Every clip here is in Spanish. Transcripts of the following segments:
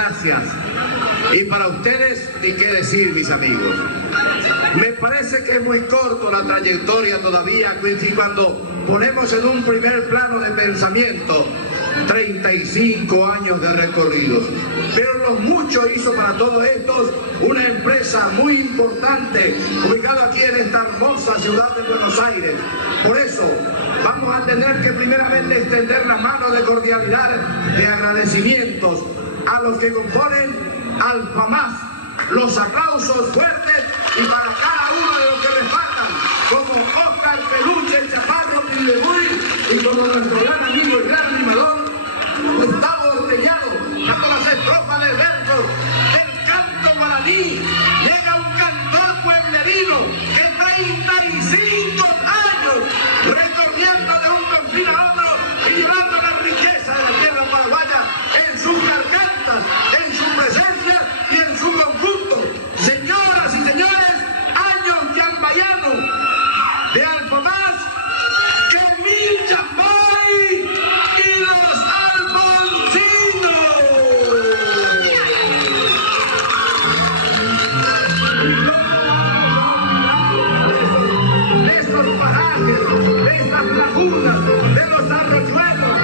Gracias. Y para ustedes, ni qué decir, mis amigos. Me parece que es muy corto la trayectoria todavía, cuando ponemos en un primer plano de pensamiento 35 años de recorridos. Pero lo mucho hizo para todos estos una empresa muy importante, ubicada aquí en esta hermosa ciudad de Buenos Aires. Por eso, vamos a tener que primeramente extender la mano de cordialidad, de agradecimientos a los que componen al FAMAS, los aplausos fuertes y para cada uno de los que respaldan, como Oscar Peluche, el Chaparro Pilebuy y como nuestro gran amigo y gran animador, Gustavo Orteñado, dando las estrofas de versos del canto guaraní. Llega un cantor pueblerino de 35 años recorriendo de un confín a otro y llevando la riqueza de la tierra paraguaya en sus gargantas, en su presencia y en su conjunto. Señoras y señores, años yambayano de Alfamás, Emil Yambay y los Alfonsinos. De esos parajes, de esas lagunas, de los arroyuelos,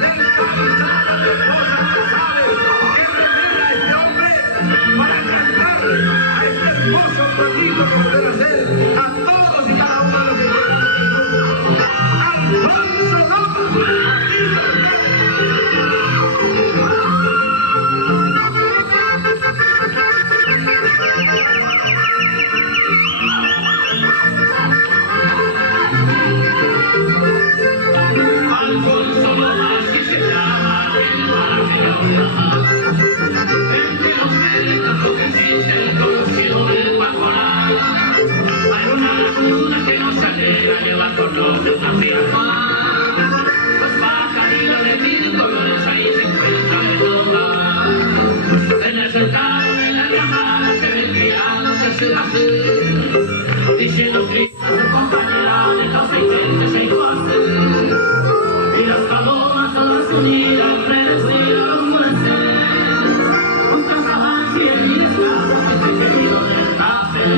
del caudal de cosas pasadas que revela este hombre para cantarle a este hermoso pueblito como debe ser a todos y cada uno de los que puedan. Alfonso Loma, aquí Alfonso Loma, así se llama el maravilloso. Entre los médicos que existe el conocido del Pacorá. Hay una laguna que nos alegra, lleva por nombre una firma. Los pajaritos de mil colores ahí se encuentran en Loma. En el cercado de la llamada se ve el piano de su base, diciendo que a su compañera de los 66 voces. Y las palomas todas unidas predeciendo los mureces, juntas avance y el descanso que se querido del café.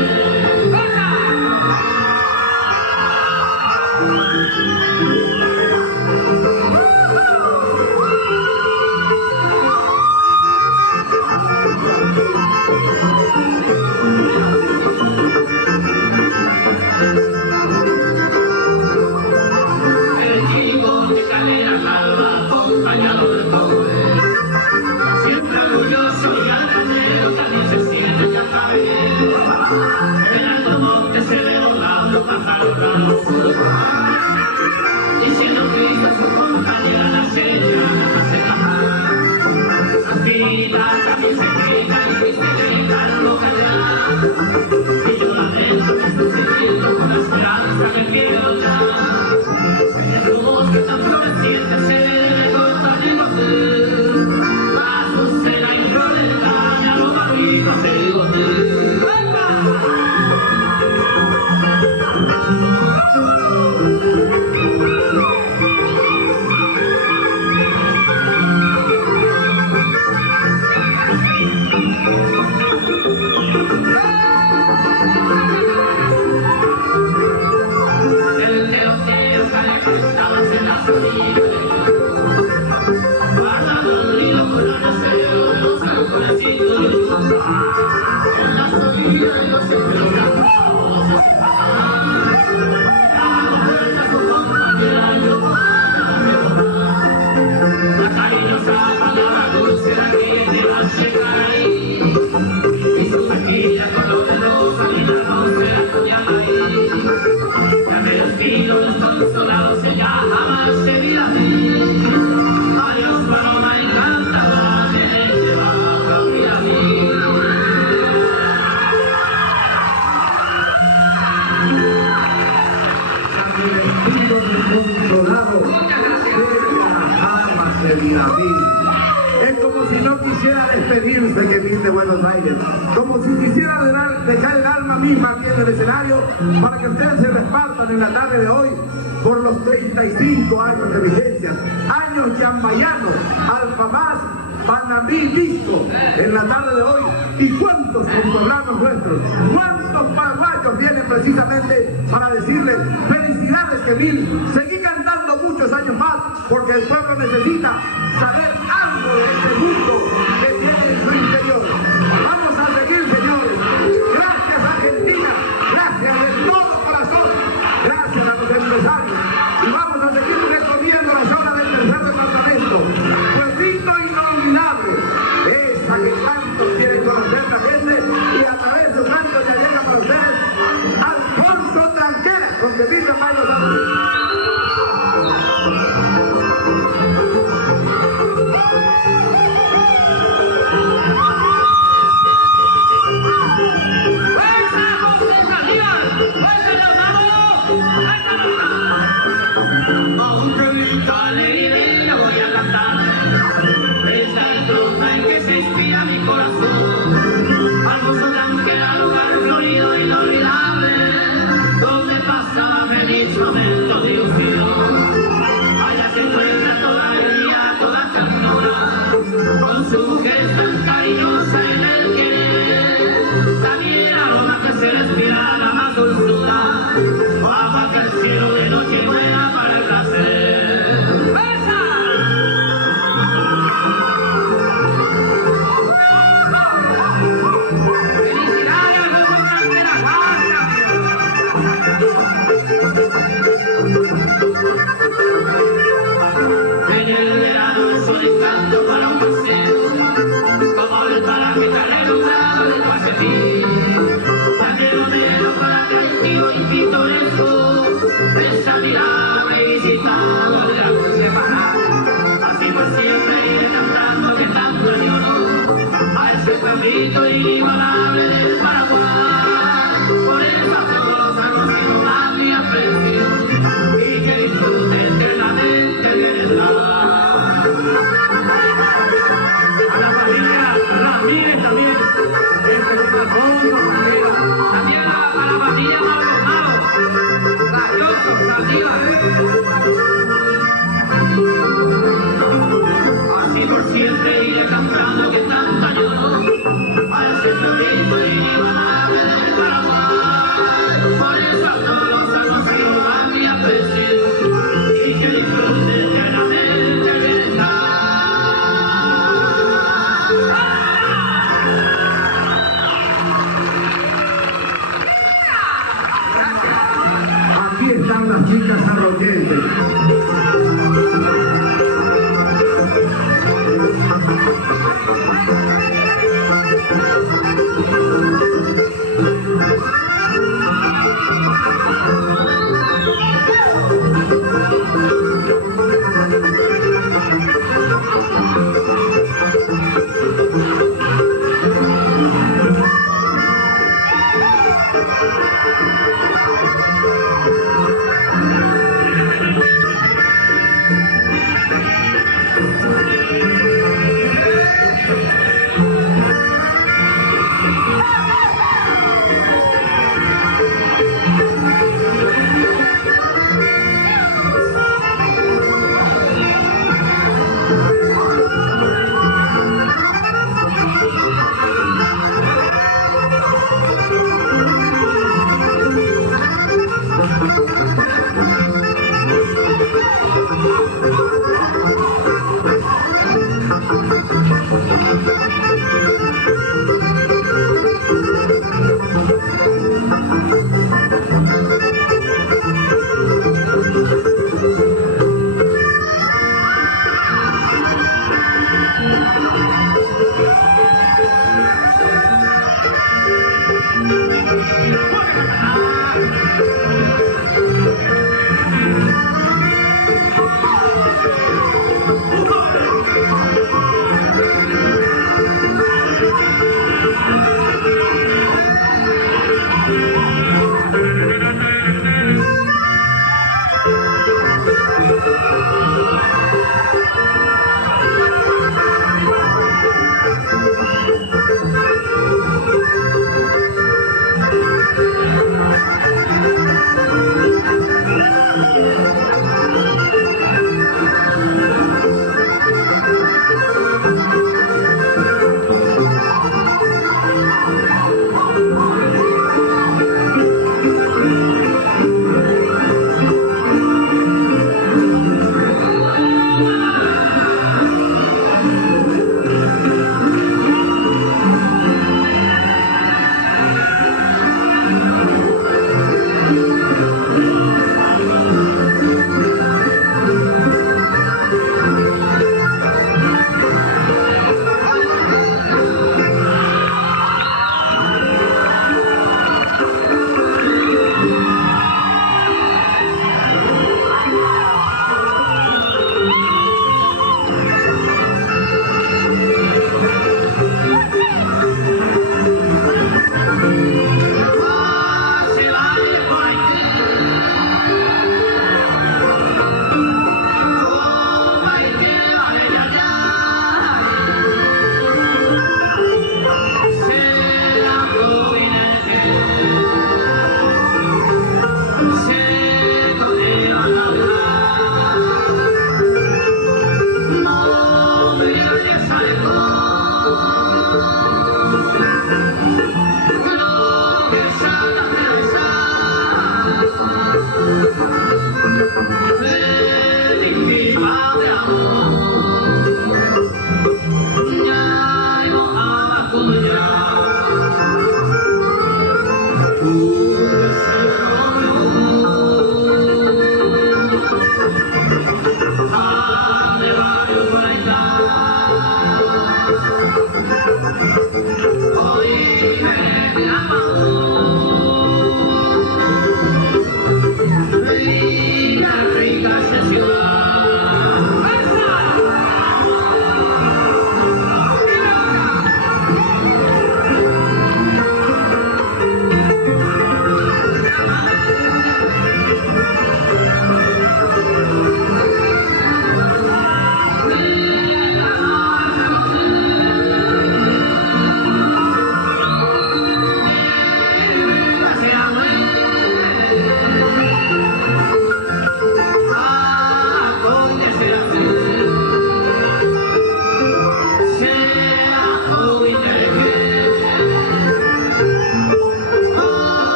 Diciendo que hizo su compañera la señora hace bajar. Las filitas también se gritan y viste de dejarlo callar. Y yo lamento que estoy siguiendo con la esperanza que quiero ya. En su voz que tan floreciente se le corta el papel. Pasos en la improletaria, los barritos se bigote. Es como si no quisiera despedirse que viene de Buenos Aires, como si quisiera dejar el alma misma aquí en el escenario para que ustedes se repartan en la tarde de hoy por los 35 años de vigencia, años yambayanos, Alfamás, Panamí disco en la tarde de hoy. ¿Y cuántos venezolanos nuestros? ¿Cuántos paraguayos vienen precisamente para decirles felicidades, Kemil? Seguí cantando muchos años más, porque el pueblo necesita saber algo de este mundo que tiene en su interior. Vamos a seguir, señores. Gracias, Argentina. Gracias de todo corazón. Gracias a los empresarios. Y vamos a seguir recorriendo la zona del tercer departamento. Pueblito inolvidable. Esa que tanto quiere conocer la gente, y a través de su canto ya llega para ustedes Alfonso Tranquera, con Kemil Ramallo Santos. Aunque grito alegre lo voy a cantar, esta estrofa en que se inspira mi corazón. Alfonso Tranquera, lugar florido e inolvidable, donde pasaba feliz momento de ilusión. Allá se encuentra toda alegría, toda ternura, con su mujer tan cariñosa en el querer. También aroma que se respira la más dulzura, baja que el cielo de noche buena para el placer. ¡Besa! ¡Felicidades, Alfonso Tranquera! En el verano el sol es tanto para un paseo, como el paraje tan alumbrado de tu acetín. También homero para atractivo y pintoresco, esa mirada y visitado de la dulce parada. Así por siempre iré cantando que tanto añoro a ese pueblito inigualable del Paraguay. Por eso a todos han conocido más mi aprecio y que disfruten eternamente el bienestar. A la familia Ramírez también, también a la familia Maldonado, Galloso, Saldívar. Así por siempre iré cantando que tanto añoro a ese florito inigualable del Paraguay. Por eso a todos han conocido a mi aprecio y que disfruten eternamente el bienestar. Aquí están las chicas arroyentes.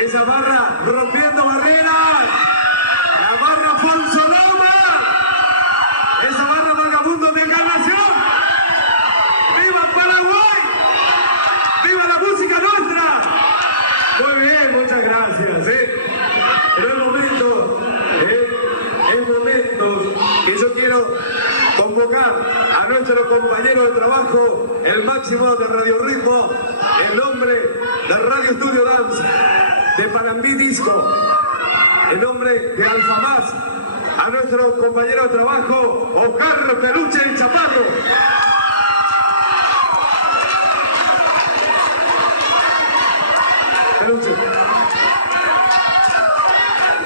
Esa barra rompiendo barreras, la barra Afonso Loma, esa barra Vagabundos de Encarnación. ¡Viva Paraguay! ¡Viva la música nuestra! Muy bien, muchas gracias. Pero es momento que yo quiero convocar a nuestro compañero de trabajo, el máximo de Radio Ritmo, el nombre de Radio Studio Dance, de Panambí Disco, en nombre de Alfamás, a nuestro compañero de trabajo, Oscar Peluche el Chaparro. Peluche.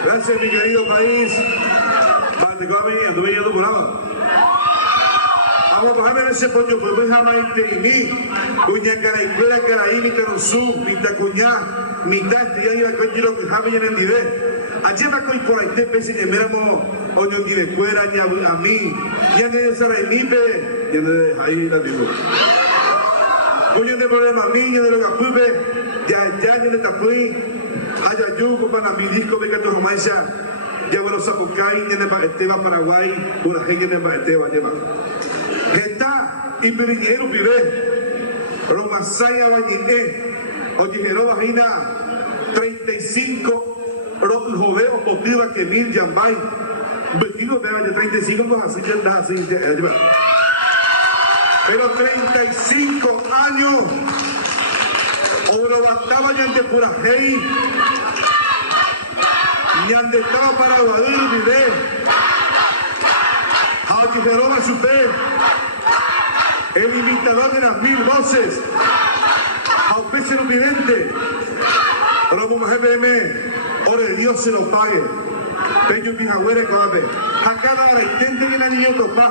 Gracias, mi querido país. Vamos a bajarme ese pollo, pues me llama mí. Cuña caraicura, caraí, mi carosu, mi tacuñá, mi tasti, y la coñero que jame en el dide. Ayer me coy por ahí te pese que miramos oño ni de fuera ni a mí ya de esa remipe ya de ahí la digo. Coño de problema mí de lo que pupe ya de tapui haya yugo para mi disco venga tu romanza ya bueno Zapucay ya de Esteba Paraguay una gente de Esteba lleva. Está y periñero vive Romasaya Bañé oye Jeroba Gina 35 joveo motiva que mil Yambay vestido de 35 pues así pero 35 años o lo bastaba ya ante Purajey ni ante estaba para Guadir Vive a Jeroba Chupé el imitador de las 1000 voces a Upese no vidente Robo GPM ore Dios se lo pague Peño Pijagüere Coape a cada hora intente que la niña topa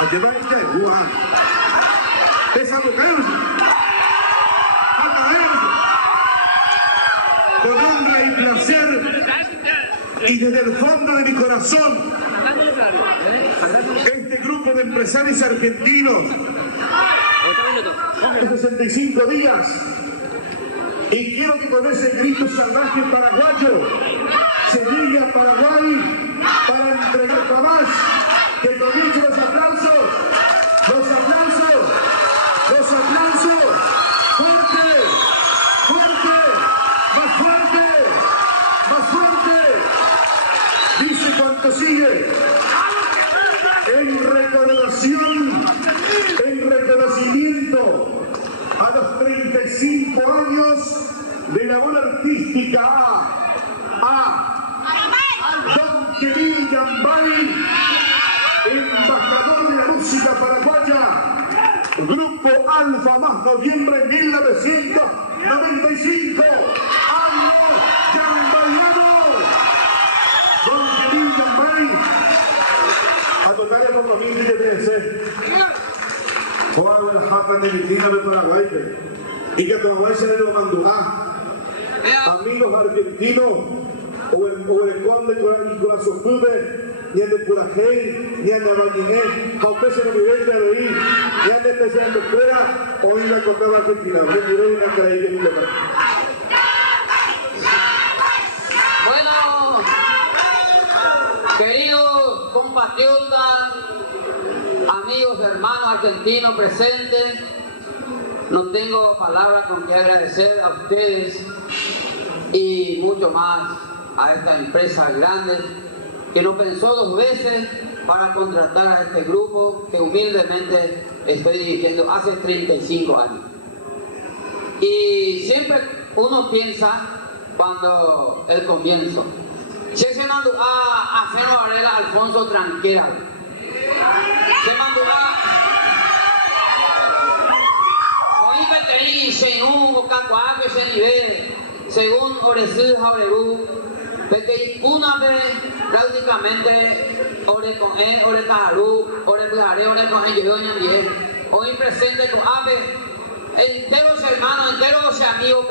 a llevar ella de Wuhan esa boca a caer con honra y placer y desde el fondo de mi corazón este grupo de empresarios argentinos de 65 días y quiero que con ese grito salvaje paraguayo se diga Paraguay para entregar jamás que comiencen los aplausos fuerte más fuerte dice cuánto sigue en reconocimiento a los 35 años de labor artística a Don Kevin Yambay, embajador de la música paraguaya, Grupo Alfa más noviembre 1995, año Yambayano, Don Kevin Yambay, a tocar el compromiso que debe ser. Juan el Japa de Vitina de Paraguay, y que Paraguay se le lo mandó amigos argentinos, o el conde y corazón pube, ni el de Purajey, ni el de Bañiné, a Upese no vive de ahí, ni el de Pese de fuera, o en la Copa Argentina, me diré una caída que me Bueno, queridos compatriotas, amigos, hermanos argentinos presentes, no tengo palabras con que agradecer a ustedes y mucho más a esta empresa grande que no pensó 2 veces para contratar a este grupo que humildemente estoy dirigiendo hace 35 años. Y siempre uno piensa cuando el comienzo. Se mandó a Feno Varela Alfonso Tranquera. Se mandó y Sheinu, Bocacuaco, Shenive, según Oresí Jaureru, Peque Punabe, prácticamente Ore con él, Ore Cajarú, Ore Pujare, Ore con él, hoy presente con Ape, enteros hermanos, enteros amigos,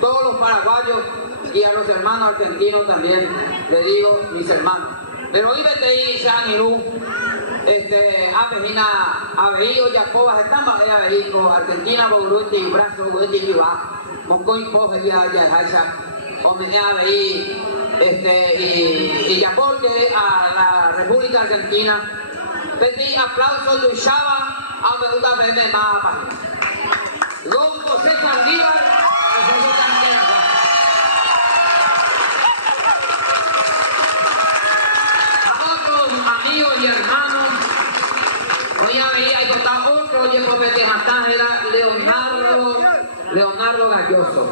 todos los paraguayos y a los hermanos argentinos también, le digo mis hermanos. Pero hoy vete y Shaniru. Avejina, Avejo, Jacoba, estamos ahí con Argentina, Boguruti, Brazo, Boguruti, Viva, Mocoy, Poge, ya, Hombre, Aveí, y Yaporte a la República Argentina. Pedí aplauso de Chava, a Meduta Bebe Mapa. Don José Sandívar, José también acá. Amigos y hermanos, hoy hay contado otro Yepopete Matán, era Leonardo Galloso.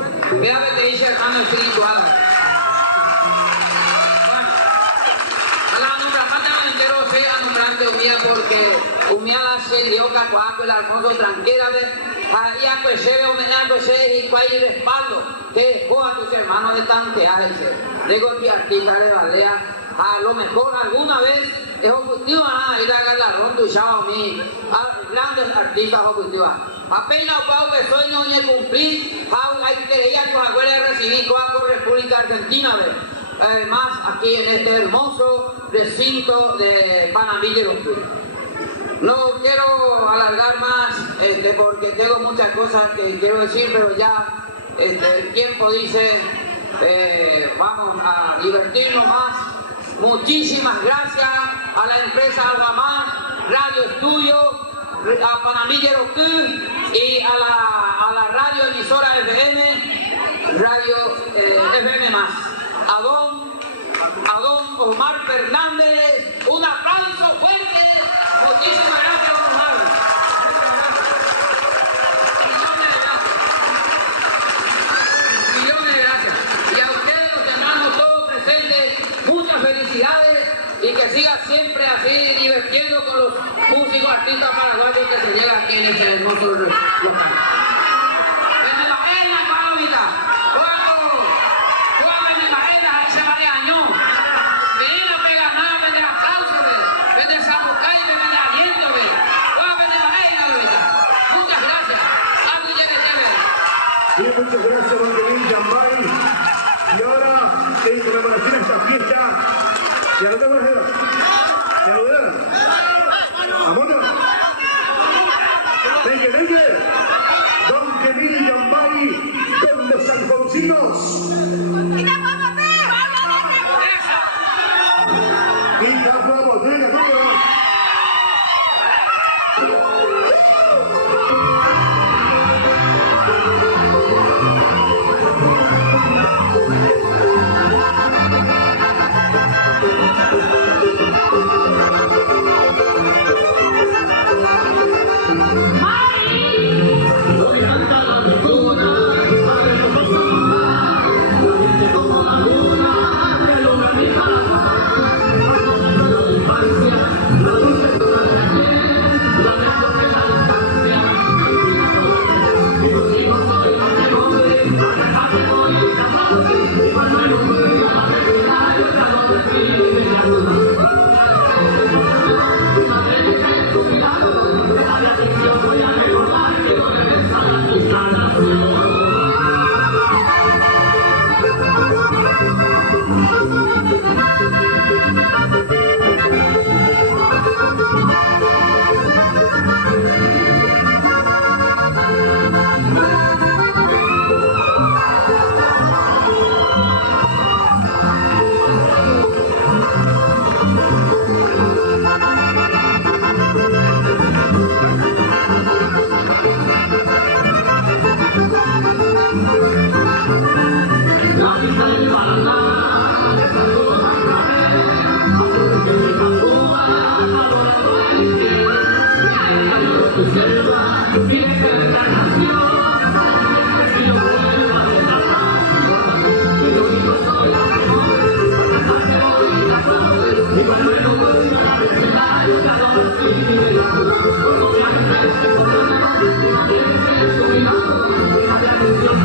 Vea que te dice hermano espiritual. Bueno, a la nombra entero sea nombrante humía porque humía se dio Cacuaco el Alfonso Tranquera y a Cueseve homenaje y cuál respaldo que dejó a tus hermanos de tantearse. De golpe artista de balea. A lo mejor alguna vez es objetivo a ir a galardón tu chavo mi grandes artistas objetivos. Apenas Pau que sueño ni cumplir, hay que ir a tu abuela recibir toda por República Argentina, además aquí en este hermoso recinto de Panamilla. No quiero alargar más porque tengo muchas cosas que quiero decir, pero ya el tiempo dice vamos a divertirnos más. Muchísimas gracias a la empresa Algamar, Radio Estudio, a Panamilla y a la radio emisora FM, Radio FM más. A don Omar Fernández, un aplauso fuerte. Muchísimas gracias, don Omar. Millones de gracias. Y a ustedes, los hermanos, todos presentes, muchas felicidades y que siga siempre así divirtiendo con los músicos artistas paraguayos que se llegan aquí en este hermoso local. Muchas gracias, don Kevin Yambay. Y ahora, en conmemoración a esta fiesta, ya lo tengo ya lo verán. Vámonos. Venga. Don Kevin Yambay con los alfonsinos. Y tapamos, venga, venga.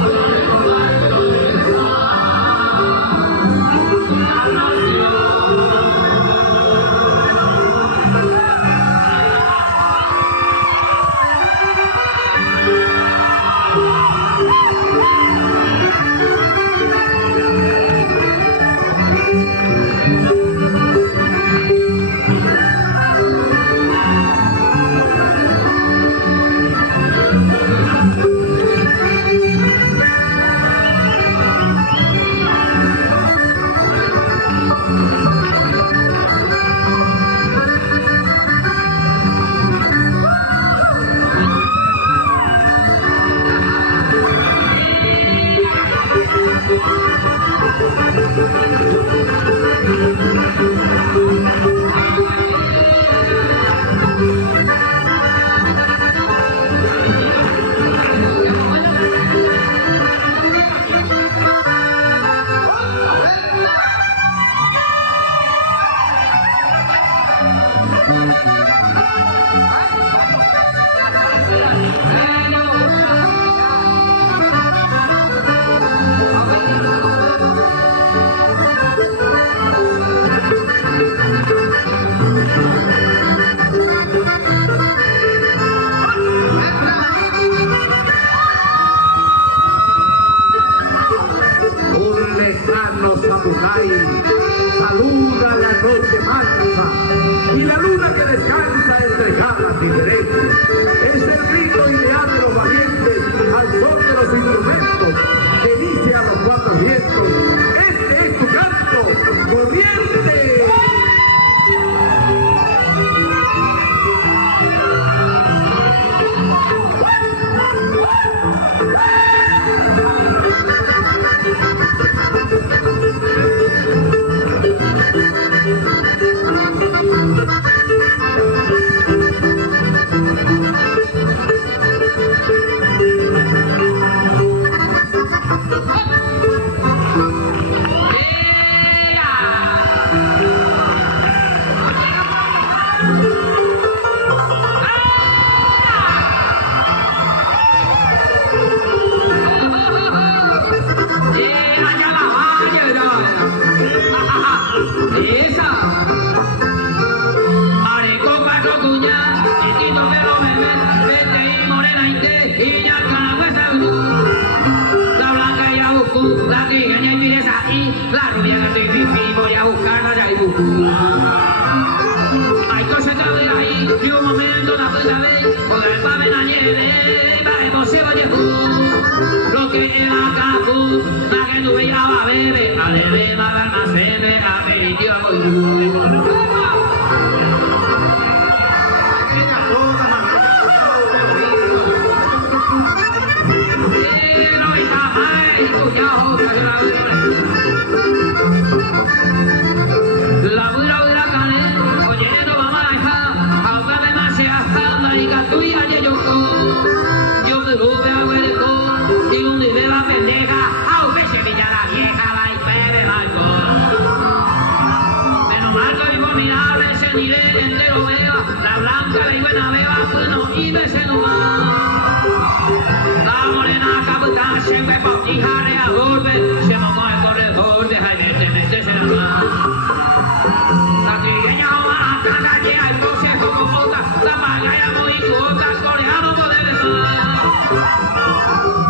Thank you. también estoy fifi, voy a buscarla de ahí busco. Hay cosas que ver ahí, y un momento la puta vez, o del pave en la nieve, va se vaya lo que era capu, la que tú veías va a beber, a beber, más almacén, a pedir, a voy. La buena huracán, oye, no vamos a dejar, aunque me mase hasta la rica tuya, yo me robe a hueco, y donde me va pendeja, aunque se pilla la vieja, va y bebe alcohol. Menos mal que vivo mirable, se nire entero beba, la blanca, la buena beba, bueno, y me se no va. La morena capitán, siempre por ti, jare a golpe, se me mueve con el borde, ay, me se la va. La trigueña humana, tanta que hay voces como otra, la pagaya muy corta, coreano poder más.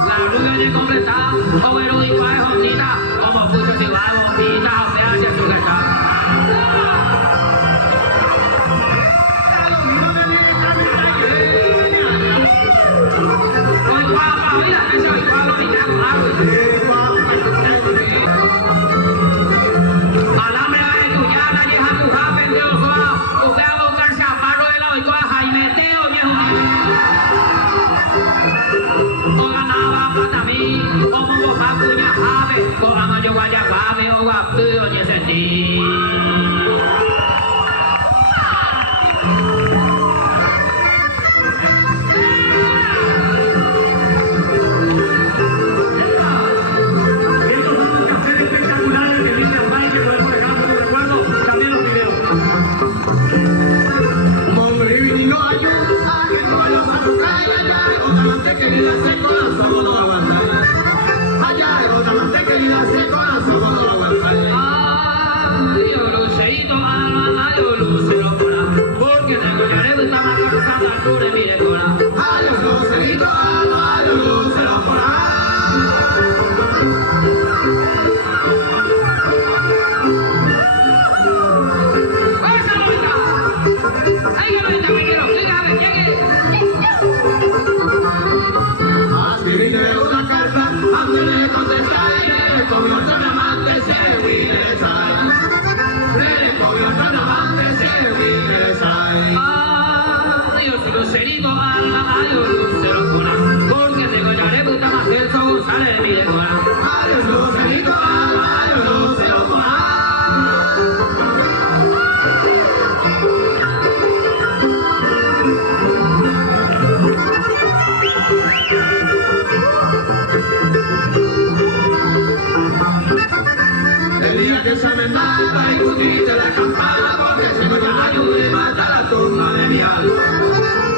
La rubia de completar, como el único es honita, como pucho si va bonita, o me hace su gesta. Hoy guapa, mira, que soy guapo, mira, alambre va a escuchar, la vieja puja, pendejo, usted a buscarse a paro de la oicoa, Jaime Teo, viejo mío. O ganaba para mí, como un boja cuña jave, o amayo guayabame, o guapu, oye sentí.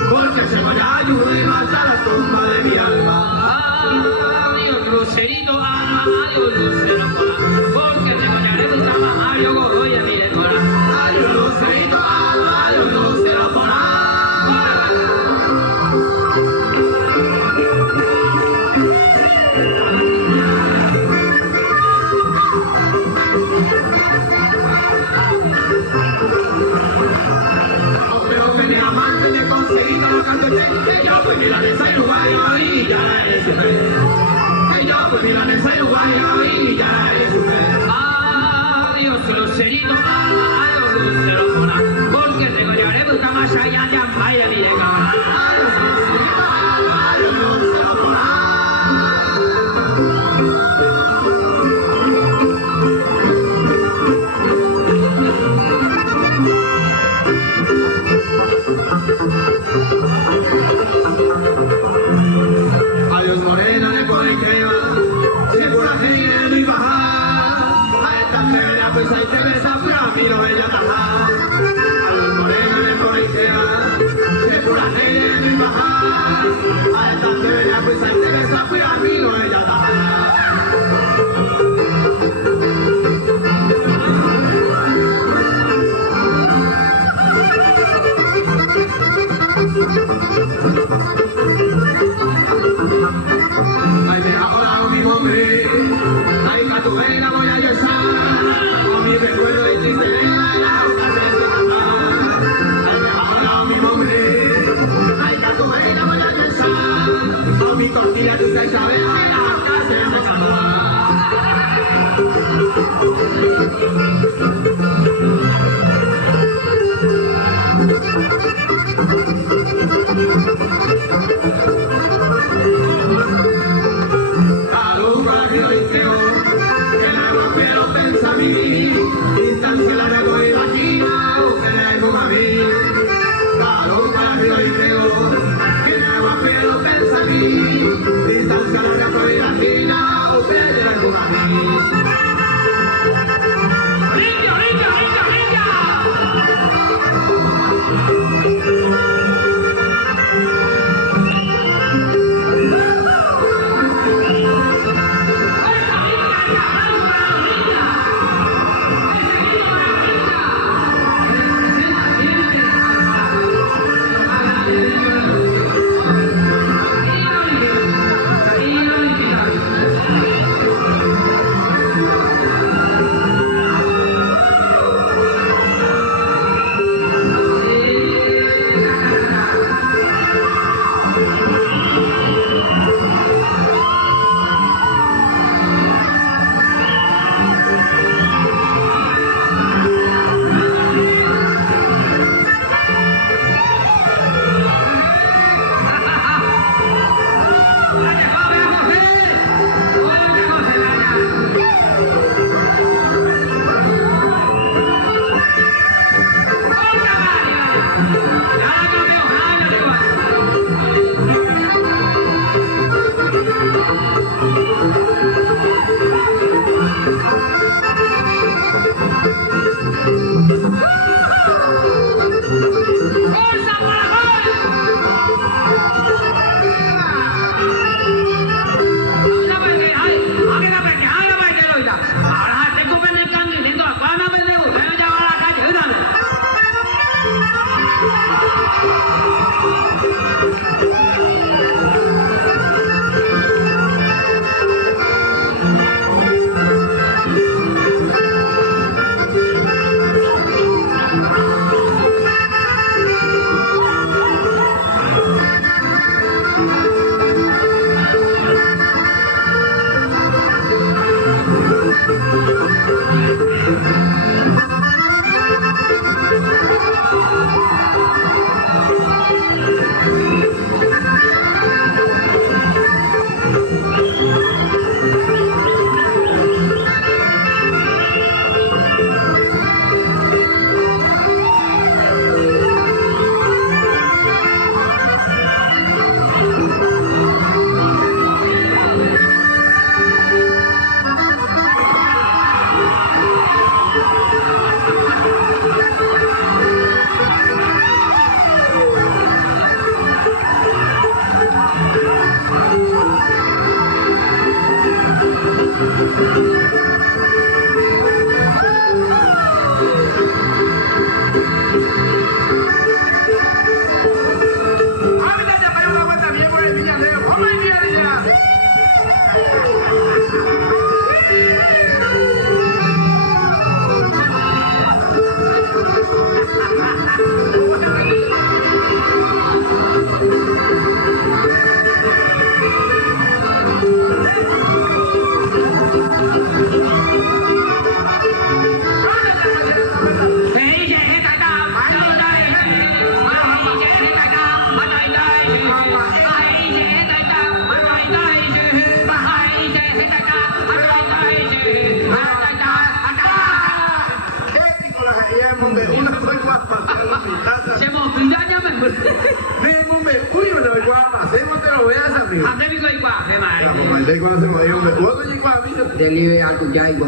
Porque se vaya a ayudar y mata la tumba de mi alma. Adiós, Lucerito, alma, adiós, Lucero, porque te bañaré de esta mamá, yo godoy a mi decora. Adiós, Lucerito, alma, adiós, Lucero, amante de conseguir lo que yo fui milanesa y uruguayo y ya eres mujer. Yo fui milanesa y uruguayo y ya eres mujer. Adiós, Lucerito, alma, adiós, Lucero, porque te goñaré busca más allá de Ampaya, mi decora. Adiós, Lucerito, alma, adiós, Lucero, adiós, morena de Poiqueva, si pura gente no iba a bajar, a esta mujer pues ahí te besa, pero a mí no ella taja. Adiós, morena de Poiqueva, si pura gente no iba a bajar, a esta mujer pues ahí te besa, pero a mí no ella taja. Ay, mira, hola, mi hombre, ay, Catuveira voy a llorar. Delive a tu yaigua.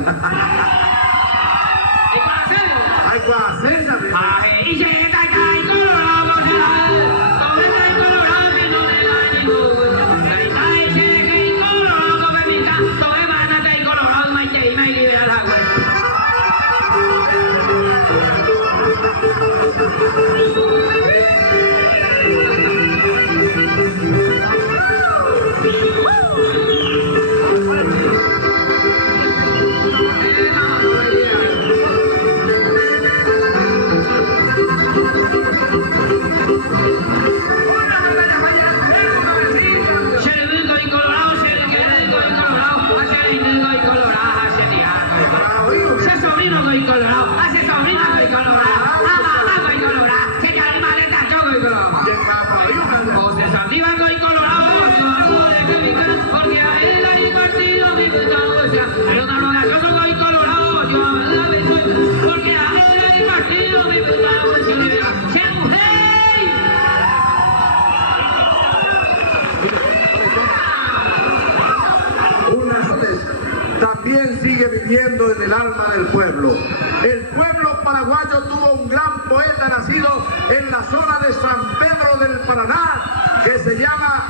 También sigue viviendo en el alma del pueblo. El pueblo paraguayo tuvo un gran poeta nacido en la zona de San Pedro del Paraná, que se llama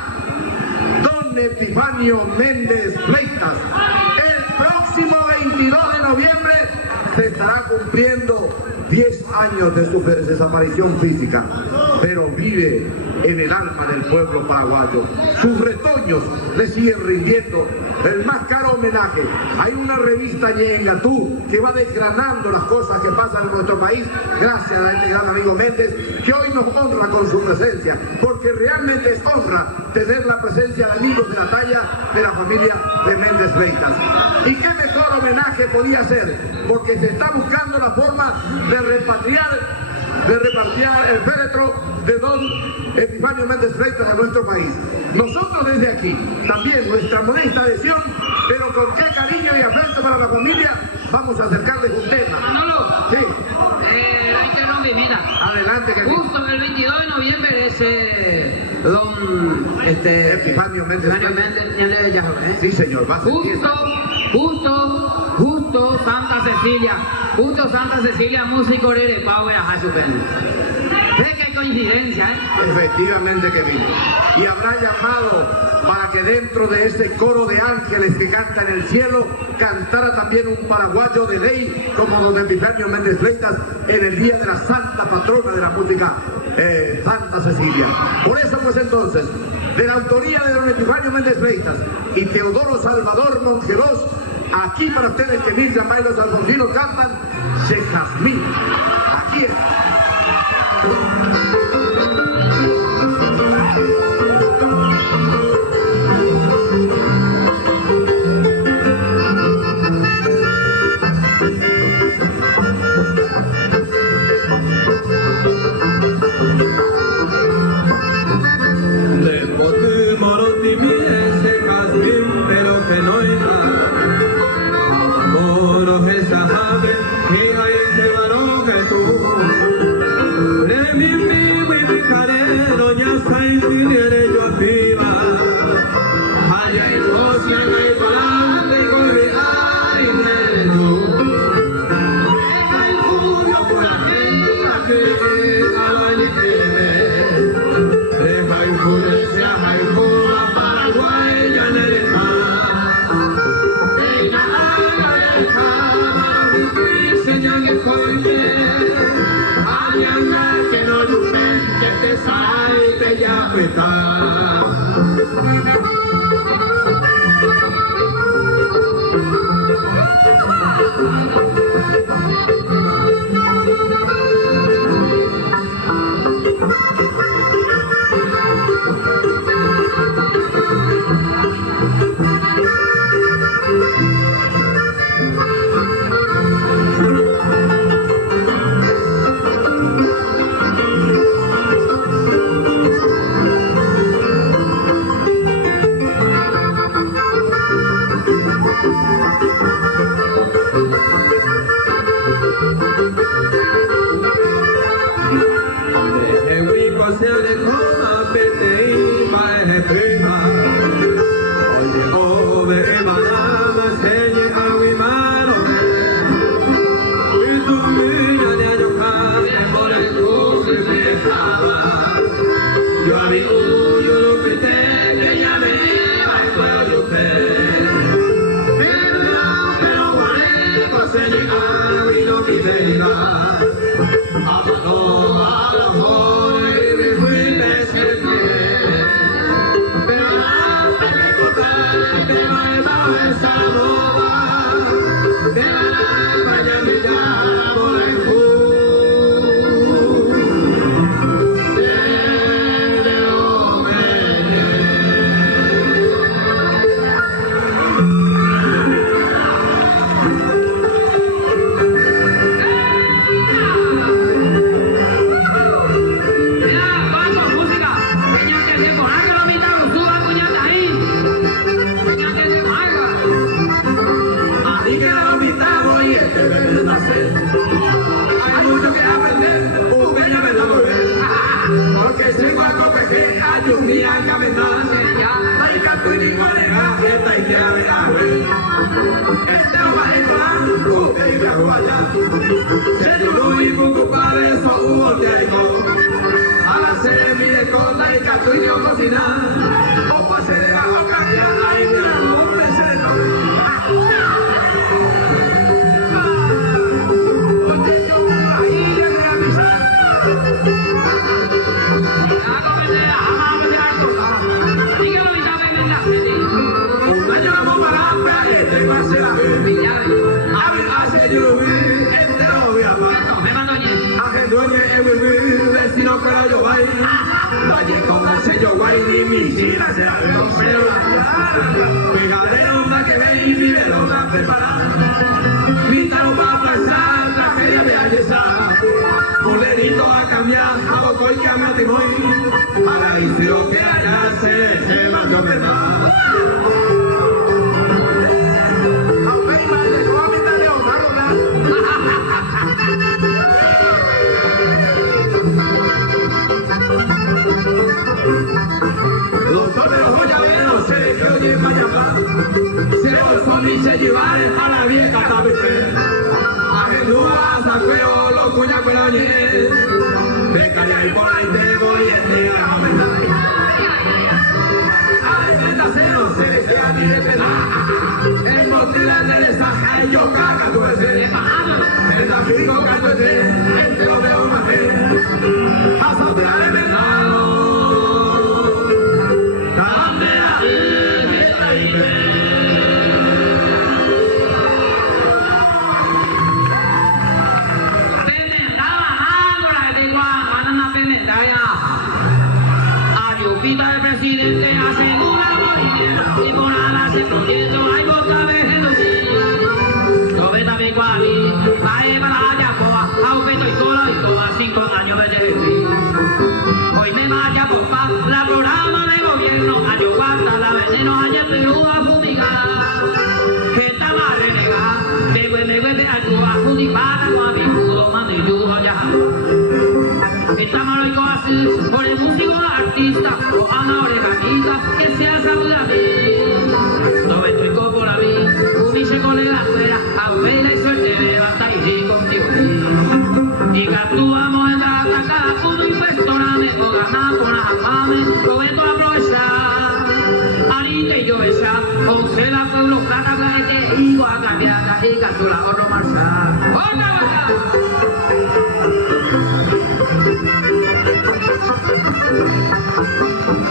Don Epifanio Méndez Fleitas. El próximo 22 de noviembre se estará cumpliendo 10 años de su desaparición física, pero vive en el alma del pueblo paraguayo. Sus retoños le siguen rindiendo el más caro homenaje. Hay una revista Yengatú que va desgranando las cosas que pasan en nuestro país, gracias a este gran amigo Méndez, que hoy nos honra con su presencia, porque realmente es honra tener la presencia de amigos de la talla de la familia de Méndez Fleitas. ¿Y qué mejor homenaje podía ser? Porque se está buscando la forma de repartir el féretro de don Epifanio Méndez Fleitas a nuestro país. Nosotros desde aquí, también nuestra modesta adhesión, pero con qué cariño y afecto para la familia, vamos a acercarles un tema. Manolo, sí. Mira, adelante, que justo el 22 de noviembre ese don Epifanio Méndez Fleitas. Sí, señor, va a ser justo Santa Cecilia, músico de Power a Jasupén. Qué coincidencia, ¿eh? Efectivamente que vino. Y habrá llamado para que dentro de ese coro de ángeles que canta en el cielo, cantara también un paraguayo de ley como don Epifanio Méndez Fleitas en el día de la santa patrona de la música, Santa Cecilia. Por eso pues entonces, de la autoría de don Epifanio Méndez Fleitas y Teodoro Salvador Mongeros, aquí para ustedes que Miriam y los alfonsinos cantan Che Jazmín. Aquí está. Amor, esa ave, que hay que varón que tú.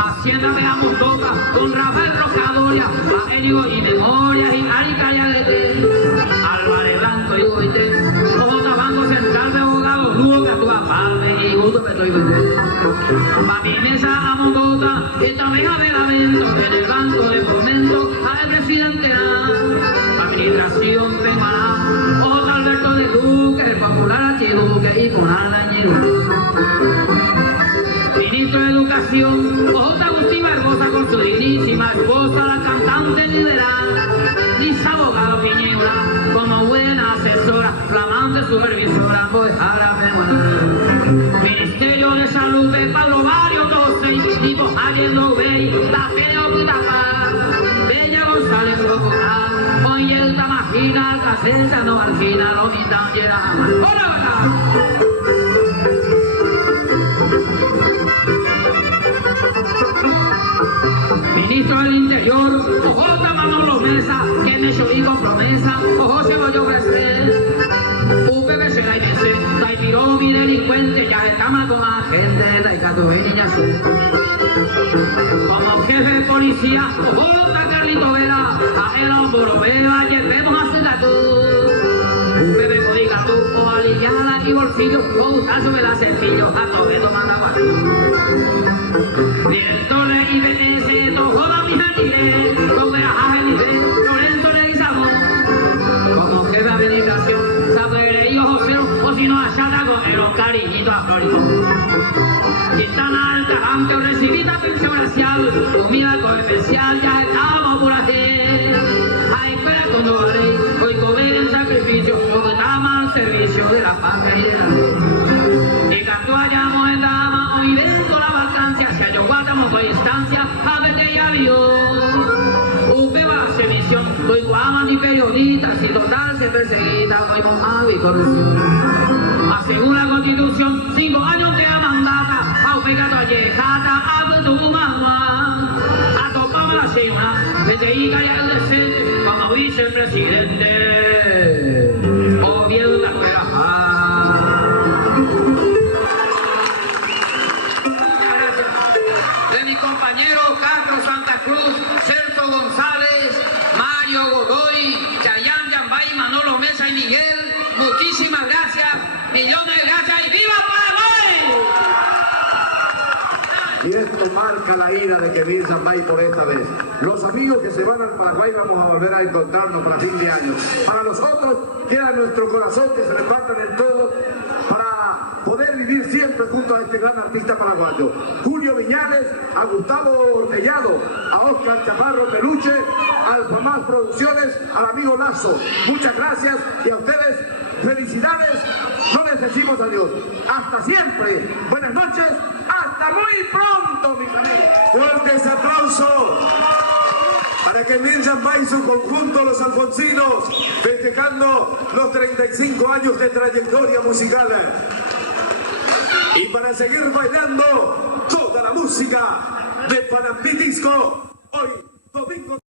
Así hacienda veamos toca con Rafael Rocadoria, a Enigo y Memorias y Aricaya de Té, Álvarez Blanco y Goite, Ojota Banco Central de Abogados, Lugo Catúa Palme y Gusto Petro y Goite. Pa' mi mesa a Mondota, que también a Belavento, en el banco de fomento, a el presidente A, administración Peguaná, Ojota Alberto de Duque, el popular Archiduque y con Alañero. Ministro de Educación, J. Agustín Barbosa con su dignísima esposa, la cantante liberal, Lisa Abogado Piñera, como buena asesora, flamante supervisora, Bojara Peguaná. Ministerio de Salud de Pablo Barrio 12, tipo Allendo Bey, Tapeo Putapá, Bella González Bogotá, Oyelta Magina, Alcacenza, no margina, lo quitan, llega. ¡Hola, Ministro del Interior, Ojota Manolo Mesa, que me lloví con promesa, Ojo se voy a ofrecer. UPBC la IBC, la tiró mi delincuente, ya de cama con la gente, la Icato y niña suya. Como jefe de policía, Ojota Carlito Vera, a el hombro Beba, llevemos a Segatú. UPB Codigatú, o aliviada y bolsillo, o usar sobre la cepillo, a Toledo manda Director de IBS, Tojoda Mijantile, con Verajaje Lorenzo Leguizamón, como jefe de administración, Samuelillo Josero, o si no achata con el cariñito a Florito. Quintana Altajante, recibida pensión racial, comida con especial, ya estamos por aquí. A escuela con Dovalí, hoy comer en sacrificio, porque estamos al servicio de la patria y de la ley. Y Cantuayamos en Dama, hoy vendo la vacancia, si hay Guatamo con instancia, a ver que ya vio. Usted va a hacer misión, soy guaman y periodista, si total se perseguida, soy mojado y corrupción. Según la Constitución, 5 años de mandata, a un pecado allejata, a tu mamá, a topar la señora, que te diga ya el decente, como vicepresidente, o bien la fuera. De mi compañero Castro Santa Cruz, Celso González, Mario Godoy, Chayán Yambay, Manolo Mesa y Miguel, muchísimas gracias, millones de gracias y ¡viva Paraguay! Y esto marca la ira de Kemil Zambay por esta vez. Los amigos que se van al Paraguay vamos a volver a encontrarnos para fin de año. Para los otros queda nuestro corazón que se reparten en todo para poder vivir siempre junto a este gran artista paraguayo. Julio Viñales, a Gustavo Ortellado, a Oscar Chaparro Peluche, a Alfamás Producciones, al amigo Lazo. Muchas gracias y a ustedes felicidades. No les decimos adiós. Hasta siempre. Buenas noches. Hasta muy pronto, mis amigos. Fuertes aplausos para Kemil Zambay y su conjunto Los Alfonsinos, festejando los 35 años de trayectoria musical. Y para seguir bailando toda la música de Panambi Disco, hoy domingo.